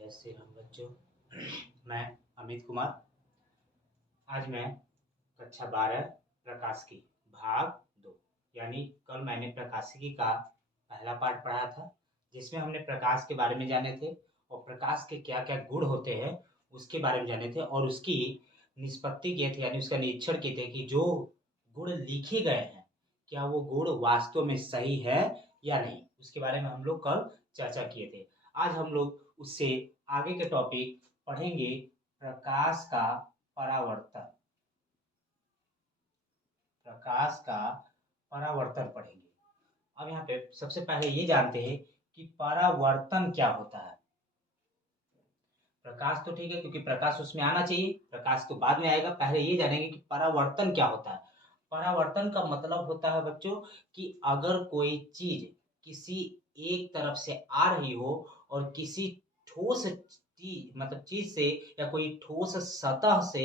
जय श्री राम बच्चों। मैं अमित कुमार। आज मैं कक्षा 12 प्रकाशिकी भाग 2 यानी कल मैंने प्रकाशिकी का पहला पाठ पढ़ा था, जिसमें हमने प्रकाश के बारे में जाने थे और प्रकाश के क्या क्या गुण होते हैं उसके बारे में जाने थे और उसकी निष्पत्ति किए थे, यानी उसका निरीक्षण किए थे कि जो गुण लिखे गए हैं क्या वो गुण वास्तव में सही है या नहीं। उसके बारे में हम लोग कल चर्चा किए थे। आज हम लोग उससे आगे के टॉपिक पढ़ेंगे। प्रकाश का परावर्तन। प्रकाश का परावर्तन पढ़ेंगे। अब यहाँ पे सबसे पहले ये जानते हैं कि परावर्तन क्या होता है। प्रकाश तो ठीक है, क्योंकि प्रकाश उसमें आना चाहिए, प्रकाश तो बाद में आएगा। पहले ये जानेंगे कि परावर्तन क्या होता है। परावर्तन का मतलब होता है बच्चों कि अगर कोई चीज किसी एक तरफ से आ रही हो और किसी ठोस चीज मतलब चीज से या कोई ठोस सतह से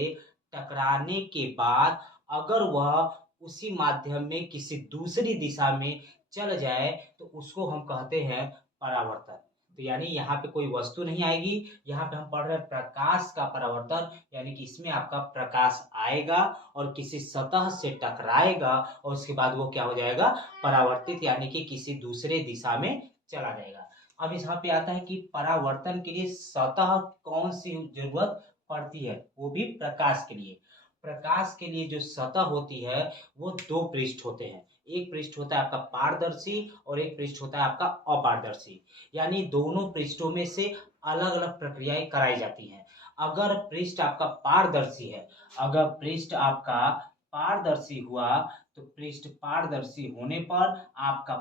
टकराने के बाद अगर वह उसी माध्यम में किसी दूसरी दिशा में चल जाए तो उसको हम कहते हैं परावर्तन। तो यानी यहाँ पे कोई वस्तु नहीं आएगी, यहाँ पे हम पढ़ रहे हैं प्रकाश का परावर्तन, यानी कि इसमें आपका प्रकाश आएगा और किसी सतह से टकराएगा और उसके बाद वो क्या हो जाएगा, परावर्तित, यानी कि किसी दूसरे दिशा में चला जाएगा। अब यहाँ पे आता है कि परावर्तन के लिए सतह कौन सी जरूरत पड़ती है, वो भी प्रकाश के लिए। प्रकाश के लिए जो सतह होती है वो दो पृष्ठ होते हैं। एक पृष्ठ होता है आपका पारदर्शी और एक पृष्ठ होता है आपका अपारदर्शी। यानी दोनों पृष्ठों में से अलग अलग प्रक्रियाएं कराई जाती हैं। अगर पृष्ठ आपका पारदर्शी है, अगर पृष्ठ आपका पारदर्शी हुआ तो पृष्ठ पारदर्शी होने पर आपका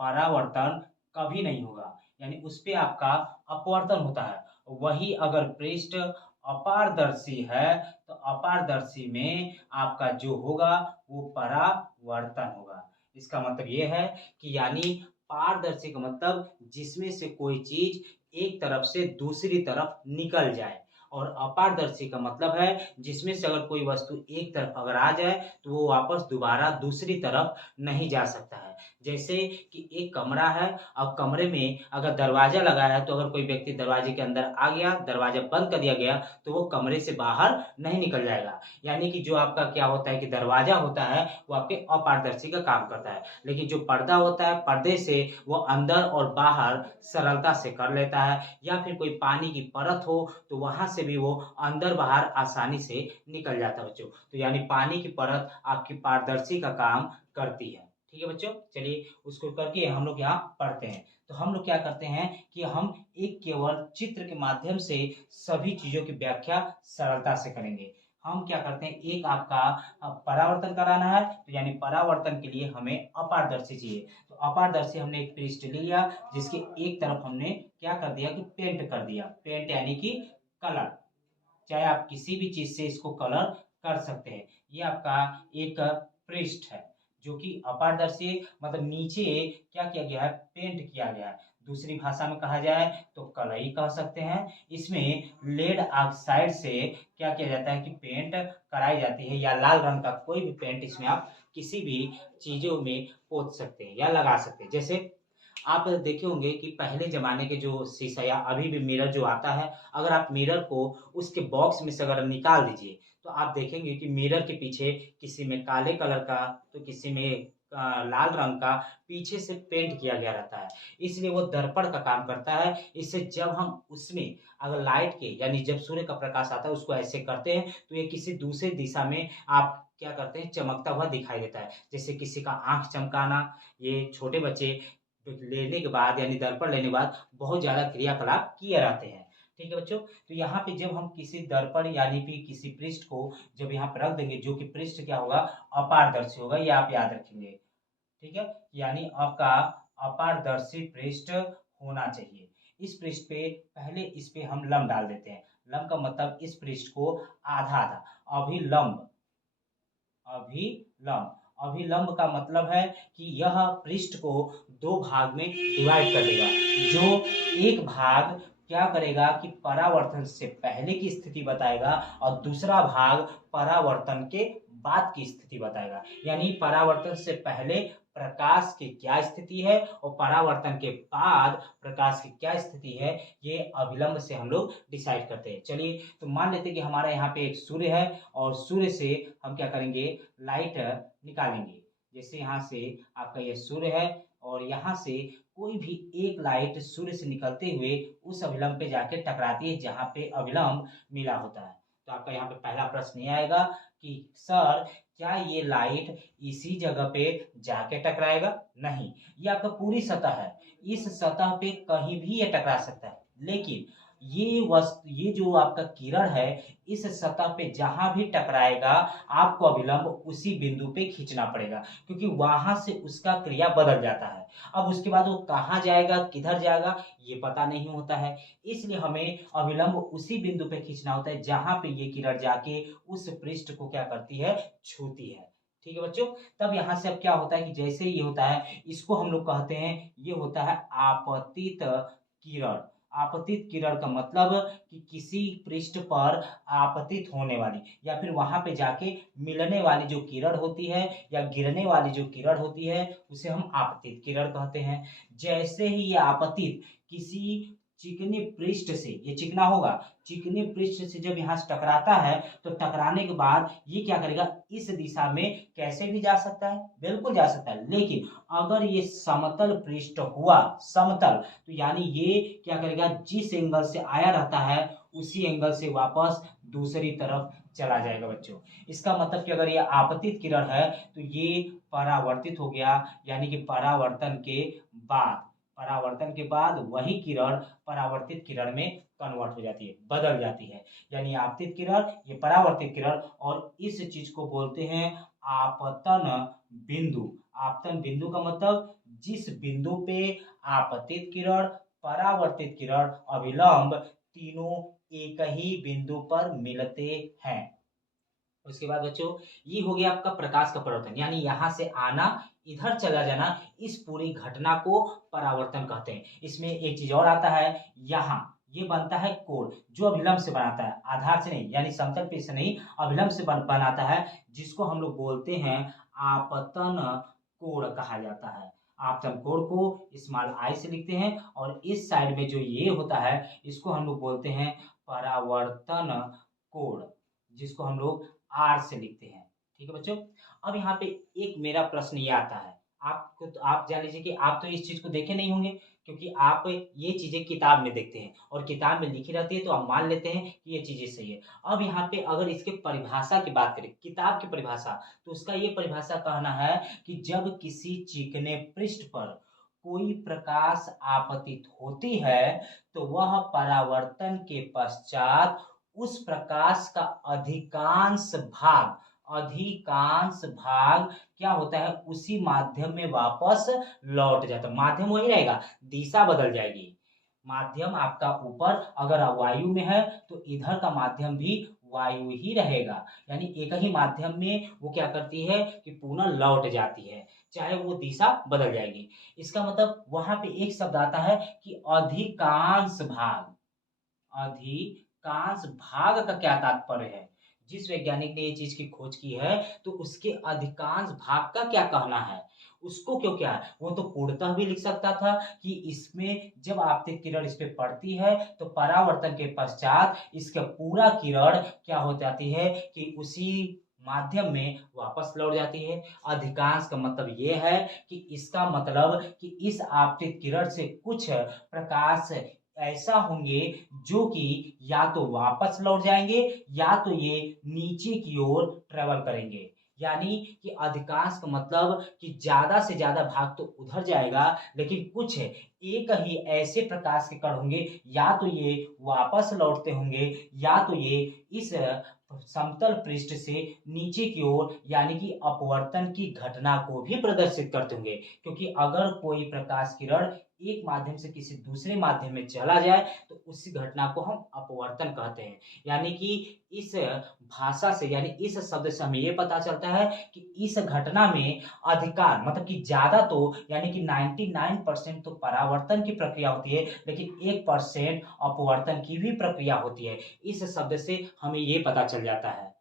परावर्तन कभी नहीं होगा, यानी उस पे आपका अपवर्तन होता है। वही अगर पृष्ठ अपारदर्शी है तो अपारदर्शी में आपका जो होगा वो परावर्तन होगा। इसका मतलब ये है कि यानी पारदर्शी का मतलब जिसमें से कोई चीज एक तरफ से दूसरी तरफ निकल जाए, और अपारदर्शी का मतलब है जिसमें से अगर कोई वस्तु एक तरफ अगर आ जाए तो वो वापस दोबारा दूसरी तरफ नहीं जा सकता है। जैसे कि एक कमरा है और कमरे में अगर दरवाजा लगा है तो अगर कोई व्यक्ति दरवाजे के अंदर आ गया, दरवाजा बंद कर दिया गया तो वो कमरे से बाहर नहीं निकल जाएगा। यानी कि जो आपका क्या होता है कि दरवाजा होता है वो आपके अपारदर्शी का काम करता है, लेकिन जो पर्दा होता है पर्दे से वो अंदर और बाहर सरलता से कर लेता है। या फिर कोई पानी की परत हो तो वहां से भी वो अंदर बाहर आसानी से निकल जाता है बच्चों। तो यानी पानी की परत आपकी पारदर्शी का काम करती है। ठीक है बच्चों, चलिए उसको करके हम लोग यहाँ पढ़ते हैं। तो हम लोग क्या करते हैं कि हम एक केवल चित्र के माध्यम से सभी चीजों की व्याख्या सरलता से करेंगे। हम क्या करते हैं, एक आपका परावर्तन कराना है तो यानी परावर्तन के लिए हमें अपारदर्शी चाहिए। तो अपारदर्शी हमने एक पृष्ठ लिया जिसके एक तरफ हमने क्या कर दिया कि पेंट कर दिया। पेंट यानी कि कलर, चाहे आप किसी भी चीज से इसको कलर कर सकते हैं। ये आपका एक पृष्ठ है जो कि अपारदर्शी, मतलब नीचे क्या किया गया है, पेंट किया गया है। दूसरी भाषा में कहा जाए तो कलई कह सकते हैं। इसमें लेड ऑक्साइड से क्या किया जाता है कि पेंट कराई जाती है, या लाल रंग का कोई भी पेंट इसमें आप किसी भी चीजों में पोत सकते हैं या लगा सकते हैं। जैसे आप देखे होंगे कि पहले जमाने के जो शीशा या अभी भी मिरर जो आता है, अगर आप मिरर को उसके बॉक्स में से अगर निकाल दीजिए तो आप देखेंगे कि मिरर के पीछे किसी में काले कलर का तो किसी में लाल रंग का पीछे से पेंट किया गया रहता है। इसलिए वो दर्पण का काम करता है। इससे जब हम उसमें अगर लाइट के यानी जब सूर्य का प्रकाश आता है उसको ऐसे करते हैं तो ये किसी दूसरी दिशा में आप क्या करते हैं, चमकता हुआ दिखाई देता है। जैसे किसी का आंख चमकाना, ये छोटे बच्चे लेने के बाद यानी दर्पण लेने के बाद बहुत ज्यादा क्रियाकलाप किए रहते हैं। ठीक है बच्चों, तो यहाँ पे जब हम किसी दर्पण यानी कि किसी पृष्ठ को जब यहाँ पर रख देंगे, जो कि पृष्ठ क्या होगा, अपारदर्शी होगा, ये आप याद रखेंगे। ठीक है, यानी आपका अपारदर्शी पृष्ठ होना चाहिए। इस पृष्ठ पे पहले इस पे हम लंब डाल देते हैं। लंब का मतलब इस पृष्ठ को आधा आधा, अभिलंब। अभिलंब, अभिलंब का मतलब है कि यह पृष्ठ को दो भाग में डिवाइड कर देगा। जो एक भाग क्या करेगा कि परावर्तन से पहले की स्थिति बताएगा और दूसरा भाग परावर्तन के बाद की स्थिति बताएगा। यानी परावर्तन से पहले प्रकाश की क्या स्थिति है और परावर्तन के बाद प्रकाश की क्या स्थिति है, ये अभिलंब से हम लोग डिसाइड करते हैं। चलिए तो मान लेते हैं कि हमारा यहाँ पे एक सूर्य है और सूर्य से हम क्या करेंगे, लाइट निकालेंगे। जैसे यहाँ से आपका ये सूर्य है और यहाँ से कोई भी एक लाइट सूर्य से निकलते हुए उस अभिलंब पे जाके टकराती है जहाँ पे अभिलंब मिला होता है। तो आपका यहाँ पे पहला प्रश्न ये आएगा कि सर क्या ये लाइट इसी जगह पे जाके टकराएगा? नहीं, ये आपका पूरी सतह है, इस सतह पे कहीं भी ये टकरा सकता है, लेकिन ये जो आपका किरण है इस सतह पे जहां भी टकराएगा आपको अभिलंब उसी बिंदु पे खींचना पड़ेगा, क्योंकि वहां से उसका क्रिया बदल जाता है। अब उसके बाद वो कहाँ जाएगा, किधर जाएगा, ये पता नहीं होता है, इसलिए हमें अभिलंब उसी बिंदु पे खींचना होता है जहां पे ये किरण जाके उस पृष्ठ को क्या करती है, छूती है। ठीक है बच्चों, तब यहाँ से अब क्या होता है कि जैसे ये होता है इसको हम लोग कहते हैं, ये होता है आपतित किरण। आपतित किरण का मतलब कि किसी पृष्ठ पर आपतित होने वाली या फिर वहां पे जाके मिलने वाली जो किरण होती है या गिरने वाली जो किरण होती है उसे हम आपतित किरण कहते हैं। जैसे ही ये आपतित किसी चिकने पृष्ठ से, ये चिकना होगा, चिकने पृष्ठ से जब यहाँ से टकराता है तो टकराने के बाद ये क्या करेगा, इस दिशा में कैसे भी जा सकता है, बिल्कुल जा सकता है, लेकिन अगर ये समतल पृष्ठ हुआ, समतल, तो यानी ये क्या करेगा, जिस एंगल से आया रहता है उसी एंगल से वापस दूसरी तरफ चला जाएगा बच्चों। इसका मतलब कि अगर ये आपतित किरण है तो ये परावर्तित हो गया, यानी कि परावर्तन के बाद वही किरण परावर्तित किरण में कन्वर्ट हो जाती है, बदल जाती है। यानी आपतित किरण, ये परावर्तित किरण, और इस चीज को बोलते हैं आपतन बिंदु। आपतन बिंदु का मतलब जिस बिंदु पे आपतित किरण, परावर्तित किरण, अभिलंब तीनों एक ही बिंदु पर मिलते हैं। उसके बाद बच्चों ये हो गया आपका प्रकाश का परिवर्तन, यानी यहाँ से आना इधर चला जाना, इस पूरी घटना को परावर्तन कहते हैं। इसमें एक चीज और आता है, यहाँ ये बनता है कोण, जो अभिलंब से बनाता है, आधार से नहीं, यानी समतल पे से नहीं, अभिलंब से बनाता है, जिसको हम लोग बोलते हैं आपतन कोण कहा जाता है। आपतन कोण को स्मॉल आई से लिखते हैं और इस साइड में जो ये होता है इसको हम लोग बोलते हैं परावर्तन कोण, जिसको हम लोग आर से लिखते हैं। ठीक है बच्चों, अब यहाँ पे एक मेरा प्रश्न ये आता है, आपको तो आप जान लीजिए कि आप तो इस चीज को देखे नहीं होंगे, क्योंकि आप ये चीजें किताब में देखते हैं और किताब में लिखी रहती है तो आप मान लेते हैं कि ये चीजें सही है। अब यहाँ पे अगर इसके परिभाषा की बात करें, किताब की परिभाषा, तो उसका ये परिभाषा कहना है कि जब किसी चिकने पृष्ठ पर कोई प्रकाश आपतित होती है तो वह परावर्तन के पश्चात उस प्रकाश का अधिकांश भाग क्या होता है, उसी माध्यम में वापस लौट जाता है। माध्यम वही रहेगा, दिशा बदल जाएगी। माध्यम आपका ऊपर अगर वायु में है तो इधर का माध्यम भी वायु ही रहेगा, यानी एक ही माध्यम में वो क्या करती है कि पुनः लौट जाती है, चाहे वो दिशा बदल जाएगी। इसका मतलब वहां पे एक शब्द आता है कि अधिकांश भाग का क्या तात्पर्य है। जिस वैज्ञानिक ने ये चीज की खोज की है तो उसके अधिकांश भाग का क्या कहना है, उसको क्यों क्या है, वो तो पूर्णतः भी लिख सकता था कि इसमें जब आपतित किरण इस पे पड़ती है तो परावर्तन के पश्चात इसका पूरा किरण क्या हो जाती है कि उसी माध्यम में वापस लौट जाती है। अधिकांश का मतलब ये है कि इसका मतलब कि इस आपतित किरण से कुछ प्रकाश ऐसा होंगे जो कि या तो वापस लौट जाएंगे या तो ये नीचे की ओर ट्रेवल करेंगे। यानी कि अधिकांश का मतलब कि ज्यादा से ज्यादा भाग तो उधर जाएगा, लेकिन कुछ एक ही ऐसे प्रकाश के कण होंगे या तो ये वापस लौटते होंगे या तो ये इस समतल पृष्ठ से नीचे की ओर यानी कि अपवर्तन की घटना को भी प्रदर्शित करते होंगे। क्योंकि अगर कोई प्रकाश किरण एक माध्यम से किसी दूसरे माध्यम में चला जाए तो उस घटना को हम अपवर्तन कहते हैं। यानी कि इस भाषा से, यानी इस शब्द से हमें ये पता चलता है कि इस घटना में अधिकार मतलब कि ज्यादा तो यानी कि 99% तो परावर्तन की प्रक्रिया होती है, लेकिन 1% अपवर्तन की भी प्रक्रिया होती है। इस शब्द से हमें ये पता चल जाता है।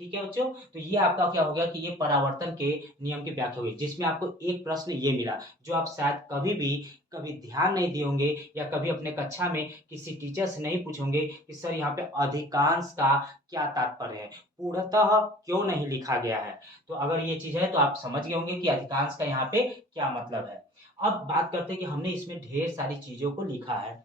ठीक है बच्चों, तो ये आपका क्या हो गया कि ये परावर्तन के नियम की व्याख्या हुई, जिसमें आपको एक प्रश्न ये मिला जो आप शायद कभी ध्यान नहीं दिए होंगे या कभी अपने कक्षा में किसी टीचर से नहीं पूछोगे कि सर यहाँ पे अधिकांश का क्या तात्पर्य है, पूर्णतः क्यों नहीं लिखा गया है। तो अगर ये चीज है तो आप समझ गए होंगे कि अधिकांश का यहाँ पे क्या मतलब है। अब बात करते हैं कि हमने इसमें ढेर सारी चीजों को लिखा है।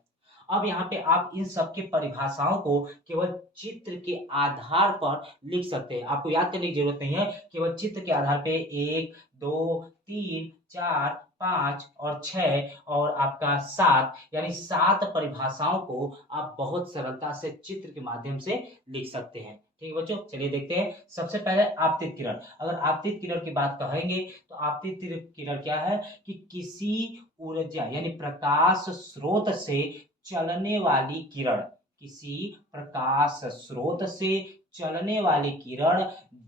अब यहाँ पे आप इन सब की परिभाषाओं को केवल चित्र के आधार पर लिख सकते हैं। आपको याद करने की जरूरत नहीं है, केवल चित्र के आधार पे 1, 2, 3, 4, 5 और 6 और आपका 7 यानी 7 परिभाषाओं को आप बहुत सरलता से चित्र के माध्यम से लिख सकते हैं। ठीक है बच्चों, चलिए देखते हैं। सबसे पहले आपतित किरण। अगर आपतित किरण की बात कहेंगे तो आपतित किरण क्या है कि किसी ऊर्जा यानी प्रकाश स्रोत से चलने वाली किरण, किसी प्रकाश स्रोत से चलने वाली किरण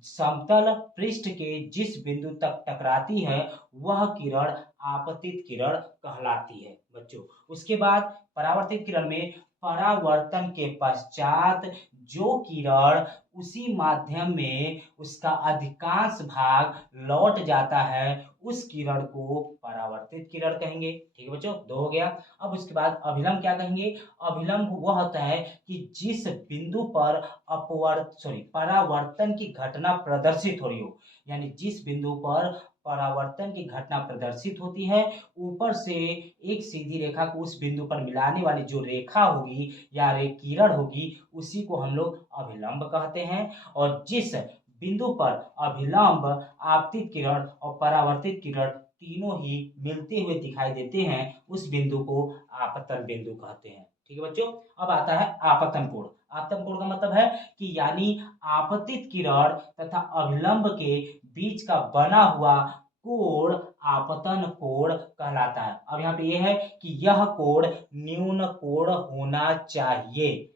समतल पृष्ठ के जिस बिंदु तक टकराती है वह किरण आपतित किरण कहलाती है बच्चों। उसके बाद परावर्तित किरण में परावर्तन के पश्चात जो किरण उसी माध्यम में उसका अधिकांश भाग लौट जाता है उस किरण को परावर्तित किरण कहेंगे। ठीक है बच्चों, 2 हो गया। अब उसके बाद अभिलंब क्या कहेंगे? अभिलंब वह होता है कि जिस बिंदु पर परावर्तन की घटना प्रदर्शित हो रही हो, यानी जिस बिंदु पर परावर्तन की घटना प्रदर्शित होती है ऊपर से एक सीधी रेखा को उस बिंदु पर मिलाने वाली जो रेखा होगी या किरण होगी उसी को हम लोग अभिलंब कहते हैं। और जिस बिंदु पर अभिलंब, आपतित किरण और परावर्तित किरण तीनों ही मिलते हुए दिखाई देते हैं उस बिंदु को आपतन बिंदु कहते हैं। ठीक है बच्चों, अब आता है आपतन कोण। आपतन कोण का मतलब है कि यानी आपतित किरण तथा अभिलंब के बीच का बना हुआ कोण आपतन कोण कहलाता है। अब यहाँ पे यह है कि यह कोण न्यून कोण होना चाहिए।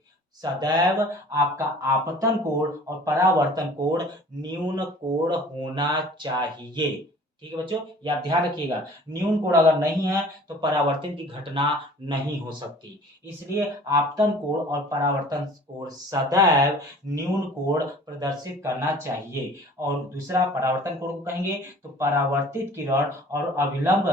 सदैव आपका आपतन कोण और परावर्तन कोण न्यून कोण होना चाहिए। ठीक है बच्चों, ये आप ध्यान रखिएगा। न्यून कोण अगर नहीं है तो परावर्तन की घटना नहीं हो सकती, इसलिए आपतन कोण और परावर्तन कोण सदैव न्यून कोण प्रदर्शित करना चाहिए। और दूसरा परावर्तन कोण को कहेंगे तो परावर्तित किरण और अभिलंब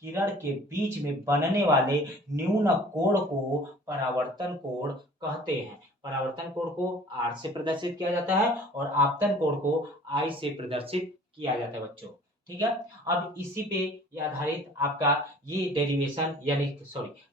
किरण के बीच में बनने वाले न्यून कोण को परावर्तन कोण कहते हैं। परावर्तन कोण को R से प्रदर्शित किया जाता है और आपतन कोण को I से प्रदर्शित किया जाता है बच्चों। ठीक है, अब इसी पे आधारित आपका ये डेरिवेशन यानी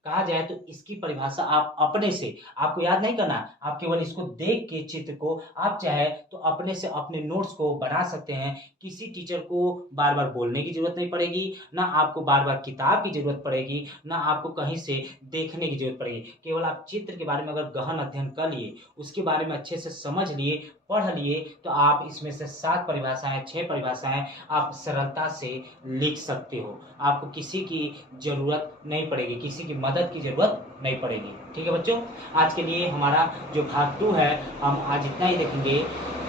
कहा जाए तो इसकी परिभाषा आप अपने से, आपको याद नहीं करना, आप केवल इसको देख के चित्र को आप चाहे तो अपने से अपने नोट्स को बना सकते हैं। किसी टीचर को बार बार बोलने की जरूरत नहीं पड़ेगी, ना आपको बार बार किताब की जरूरत पड़ेगी, ना आपको कहीं से देखने की जरूरत पड़ेगी। केवल आप चित्र के बारे में अगर गहन अध्ययन कर लिए, उसके बारे में अच्छे से समझ लिए, पढ़ लिए, तो आप इसमें से 7 परिभाषाएं, 6 परिभाषाएं आप सरलता से लिख सकते हो। आपको किसी की जरूरत नहीं पड़ेगी, किसी की मदद की जरूरत नहीं पड़ेगी। ठीक है बच्चों, आज के लिए हमारा जो भाग 2 है हम आज इतना ही देखेंगे।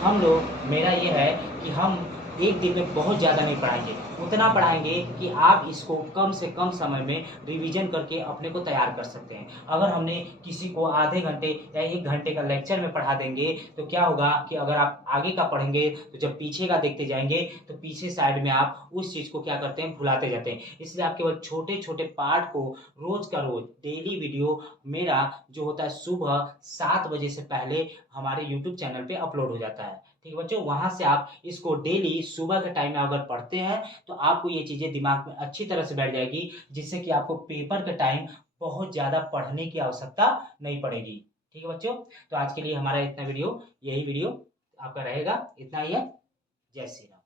हम लोग, मेरा ये है कि हम एक दिन में बहुत ज़्यादा नहीं पढ़ाएंगे, उतना पढ़ाएंगे कि आप इसको कम से कम समय में रिवीजन करके अपने को तैयार कर सकते हैं। अगर हमने किसी को आधे घंटे या 1 घंटे का लेक्चर में पढ़ा देंगे तो क्या होगा कि अगर आप आगे का पढ़ेंगे तो जब पीछे का देखते जाएंगे तो पीछे साइड में आप उस चीज़ को क्या करते हैं, भुलाते जाते हैं। इसलिए आप केवल छोटे छोटे पार्ट को रोज का रोज डेली वीडियो मेरा जो होता है सुबह 7 बजे से पहले हमारे यूट्यूब चैनल पे अपलोड हो जाता है। ठीक है बच्चों, वहां से आप इसको डेली सुबह के टाइम में अगर पढ़ते हैं तो आपको ये चीजें दिमाग में अच्छी तरह से बैठ जाएगी, जिससे कि आपको पेपर के टाइम बहुत ज्यादा पढ़ने की आवश्यकता नहीं पड़ेगी। ठीक है बच्चों, तो आज के लिए हमारा इतना वीडियो, यही वीडियो आपका रहेगा, इतना ही है। जय श्री राम।